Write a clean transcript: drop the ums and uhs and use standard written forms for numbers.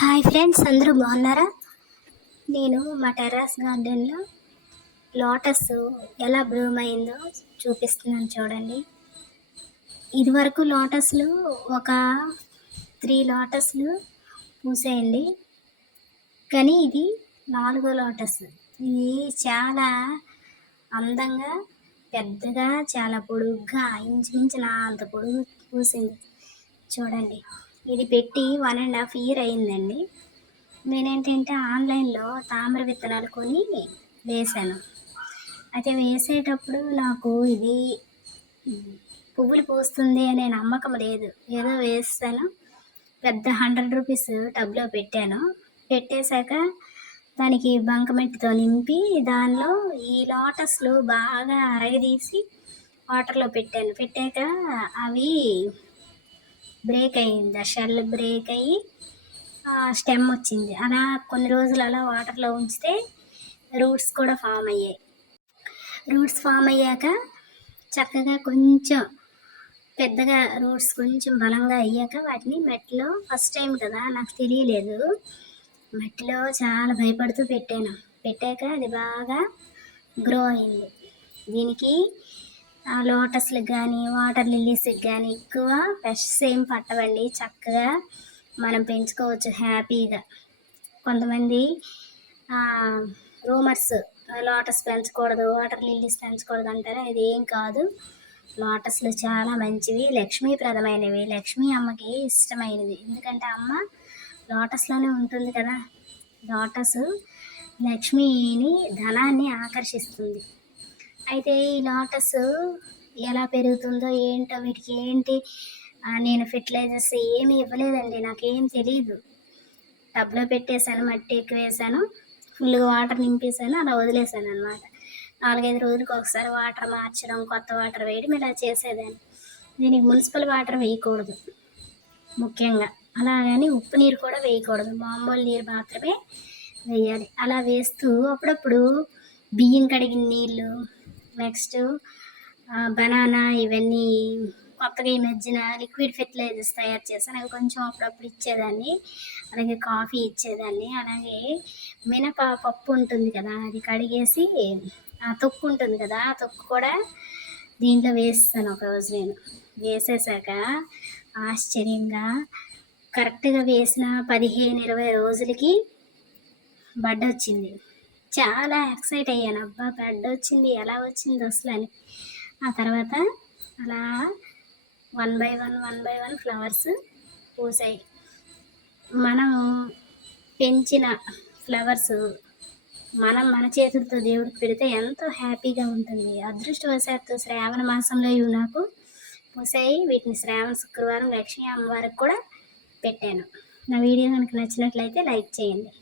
Hi friends, అందరూ బాగున్నారా? నేను మా టెర్రస్ గార్డెన్లో లోటస్ ఎలా బ్లూమ్ అయిందో చూపిస్తున్నాను చూడండి. ఇదివరకు లోటస్లు ఒక 3 లోటస్లు పూసాయండి, కానీ ఇది 4వ లోటస్. ఇది చాలా అందంగా, పెద్దగా, చాలా పొడుగ్గా, ఇంచుమించు నా అంత పొడుగు పూసింది చూడండి. ఇది పెట్టి 1.5 year అయిందండి. నేనేంటంటే ఆన్లైన్లో తామర విత్తనాలు కొని వేశాను. అయితే వేసేటప్పుడు నాకు ఇది పువ్వులు పూస్తుంది అనే నమ్మకం లేదు. ఏదో వేసాను, పెద్ద 100 రూపీస్ టబ్లో పెట్టాను. పెట్టేశాక దానికి బంకమట్టితో నింపి దానిలో ఈ లోటస్లు బాగా అరగదీసి వాటర్లో పెట్టాను. పెట్టాక అవి బ్రేక్ అయింది, షెల్ బ్రేక్ అయ్యి స్టెమ్ వచ్చింది. అలా కొన్ని రోజులు అలా వాటర్లో ఉంచితే రూట్స్ కూడా ఫామ్ అయ్యాయి. రూట్స్ ఫామ్ అయ్యాక చక్కగా కొంచెం పెద్దగా రూట్స్ కొంచెం బలంగా అయ్యాక వాటిని మట్టిలో, ఫస్ట్ టైం కదా నాకు తెలియలేదు, మట్టిలో చాలా భయపడుతూ పెట్టాను. పెట్టాక అది బాగా గ్రో అయింది. దీనికి లోటస్లకు కానీ వాటర్ లిల్లీస్కి కానీ ఎక్కువ పెస్ట్స్ ఏం పట్టవండి. చక్కగా మనం పెంచుకోవచ్చు హ్యాపీగా. కొంతమంది రూమర్స్ లోటస్ పెంచకూడదు, వాటర్ లిల్లీస్ పెంచకూడదు అంటారు. అది ఏం కాదు. లోటస్లు చాలా మంచివి, లక్ష్మీప్రదమైనవి, లక్ష్మీ అమ్మకి ఇష్టమైనది. ఎందుకంటే అమ్మ లోటస్లోనే ఉంటుంది కదా. లోటస్ లక్ష్మిని, ధనాన్ని ఆకర్షిస్తుంది. అయితే ఈ లోటస్ ఎలా పెరుగుతుందో ఏంటో, వీటికి ఏంటి, నేను ఫెర్టిలైజర్స్ ఏమి ఇవ్వలేదండి, నాకేం తెలియదు. టబ్లో పెట్టేశాను, మట్టి ఎక్కువ వేసాను, ఫుల్గా వాటర్ నింపేశాను, అలా వదిలేసాను అనమాట. 4-5 రోజులకు ఒకసారి వాటర్ మార్చడం, కొత్త వాటర్ వేయడం ఇలా చేసేదాన్ని. దీనికి మున్సిపల్ వాటర్ వేయకూడదు ముఖ్యంగా, అలాగని ఉప్పు నీరు కూడా వేయకూడదు, మామూలు నీరు మాత్రమే వేయాలి. అలా వేస్తూ అప్పుడప్పుడు బియ్యం కడిగిన నీళ్ళు, నెక్స్ట్ బనానా, ఇవన్నీ కొత్తగా ఈ మధ్యన లిక్విడ్ ఫెర్టిలైజర్స్ తయారు చేశాను, అవి కొంచెం అప్పుడప్పుడు ఇచ్చేదాన్ని. అలాగే కాఫీ ఇచ్చేదాన్ని. అలాగే పప్పు ఉంటుంది కదా, అది కడిగేసి ఆ తొక్కు ఉంటుంది కదా, ఆ తొక్కు కూడా దీంట్లో వేస్తాను ఒకరోజు. నేను వేసేసాక ఆశ్చర్యంగా కరెక్ట్గా వేసిన 15-20 రోజులకి బడ్ వచ్చింది. చాలా ఎక్సైట్ అయ్యాను, అబ్బా బడ్ వచ్చింది, ఎలా వచ్చింది అసలు అని. ఆ తర్వాత అలా 1 by 1 ఫ్లవర్స్ పూసాయి. మనం పెంచిన ఫ్లవర్స్ మనం మన చేతులతో దేవుడికి పెడితే ఎంతో హ్యాపీగా ఉంటుంది. అదృష్టవశాత్తు శ్రావణ మాసంలో ఇవి నాకు పూసాయి. వీటిని శ్రావణ శుక్రవారం లక్ష్మీ అమ్మవారికి కూడా పెట్టాను. నా వీడియో కనుక నచ్చినట్లయితే లైక్ చేయండి.